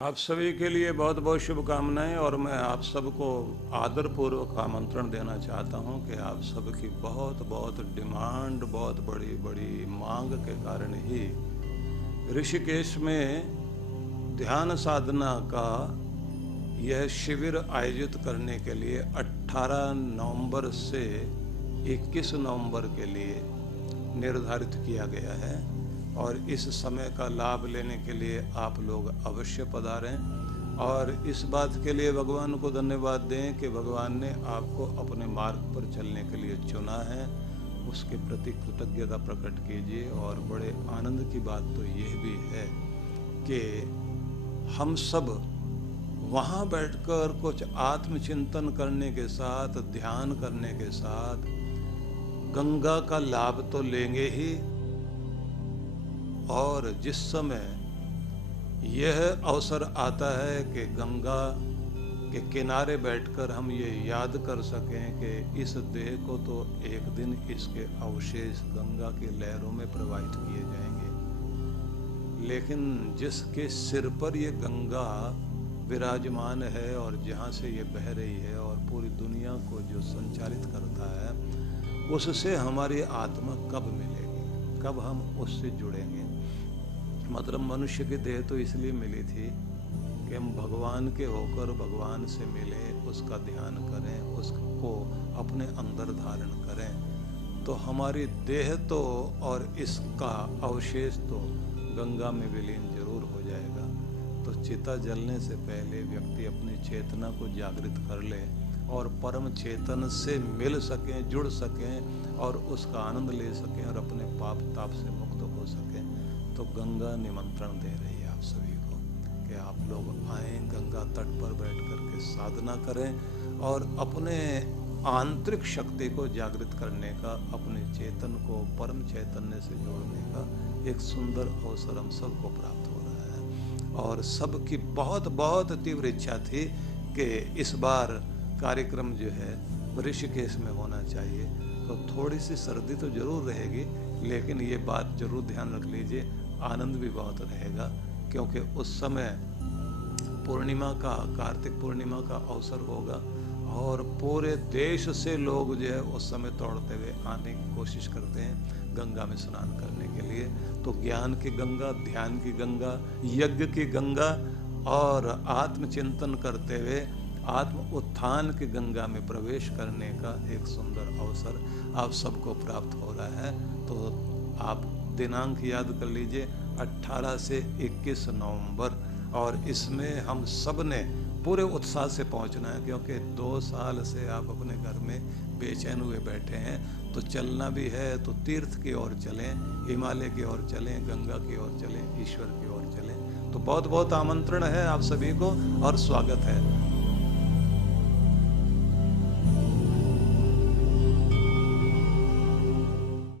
आप सभी के लिए बहुत बहुत शुभकामनाएं और मैं आप सबको आदरपूर्वक आमंत्रण देना चाहता हूं कि आप सबकी बहुत बहुत डिमांड, बहुत बड़ी बड़ी मांग के कारण ही ऋषिकेश में ध्यान साधना का यह शिविर आयोजित करने के लिए 18 नवंबर से 21 नवंबर के लिए निर्धारित किया गया है और इस समय का लाभ लेने के लिए आप लोग अवश्य पधारें और इस बात के लिए भगवान को धन्यवाद दें कि भगवान ने आपको अपने मार्ग पर चलने के लिए चुना है। उसके प्रति कृतज्ञता प्रकट कीजिए। और बड़े आनंद की बात तो यह भी है कि हम सब वहाँ बैठकर कुछ आत्मचिंतन करने के साथ, ध्यान करने के साथ गंगा का लाभ तो लेंगे ही, और जिस समय यह अवसर आता है कि गंगा के किनारे बैठकर हम ये याद कर सकें कि इस देह को तो एक दिन इसके अवशेष गंगा की लहरों में प्रवाहित किए जाएंगे, लेकिन जिसके सिर पर ये गंगा विराजमान है और जहाँ से ये बह रही है और पूरी दुनिया को जो संचालित करता है, उससे हमारी आत्मा कब मिलेगी, कब हम उससे जुड़ेंगे। मतलब मनुष्य की देह तो इसलिए मिली थी कि हम भगवान के होकर भगवान से मिले, उसका ध्यान करें, उसको अपने अंदर धारण करें, तो हमारी देह तो और इसका अवशेष तो गंगा में विलीन जरूर हो जाएगा। तो चिता जलने से पहले व्यक्ति अपनी चेतना को जागृत कर ले और परम चेतन से मिल सकें, जुड़ सकें और उसका आनंद ले सकें और अपने पाप ताप से मुक्त हो सकें। तो गंगा निमंत्रण दे रही है आप सभी को कि आप लोग आएँ, गंगा तट पर बैठ कर के साधना करें और अपने आंतरिक शक्ति को जागृत करने का, अपने चेतन को परम चैतन्य से जोड़ने का एक सुंदर अवसर हम सबको प्राप्त हो रहा है। और सबकी बहुत बहुत तीव्र इच्छा थी कि इस बार कार्यक्रम जो है ऋषिकेश में होना चाहिए। तो थोड़ी सी सर्दी तो जरूर रहेगी, लेकिन ये बात जरूर ध्यान रख लीजिए, आनंद भी बहुत रहेगा, क्योंकि उस समय पूर्णिमा का, कार्तिक पूर्णिमा का अवसर होगा और पूरे देश से लोग जो है उस समय दौड़ते हुए आने की कोशिश करते हैं गंगा में स्नान करने के लिए। तो ज्ञान की गंगा, ध्यान की गंगा, यज्ञ की गंगा और आत्मचिंतन करते हुए आत्म उत्थान की गंगा में प्रवेश करने का एक सुंदर अवसर आप सबको प्राप्त हो रहा है। तो आप दिनांक याद कर लीजिए, 18 से 21 नवंबर, और इसमें हम सब ने पूरे उत्साह से पहुंचना है, क्योंकि 2 साल से आप अपने घर में बेचैन हुए बैठे हैं। तो चलना भी है तो तीर्थ की ओर चलें, हिमालय की ओर चलें, गंगा की ओर चलें, ईश्वर की ओर चलें। तो बहुत बहुत आमंत्रण है आप सभी को और स्वागत है।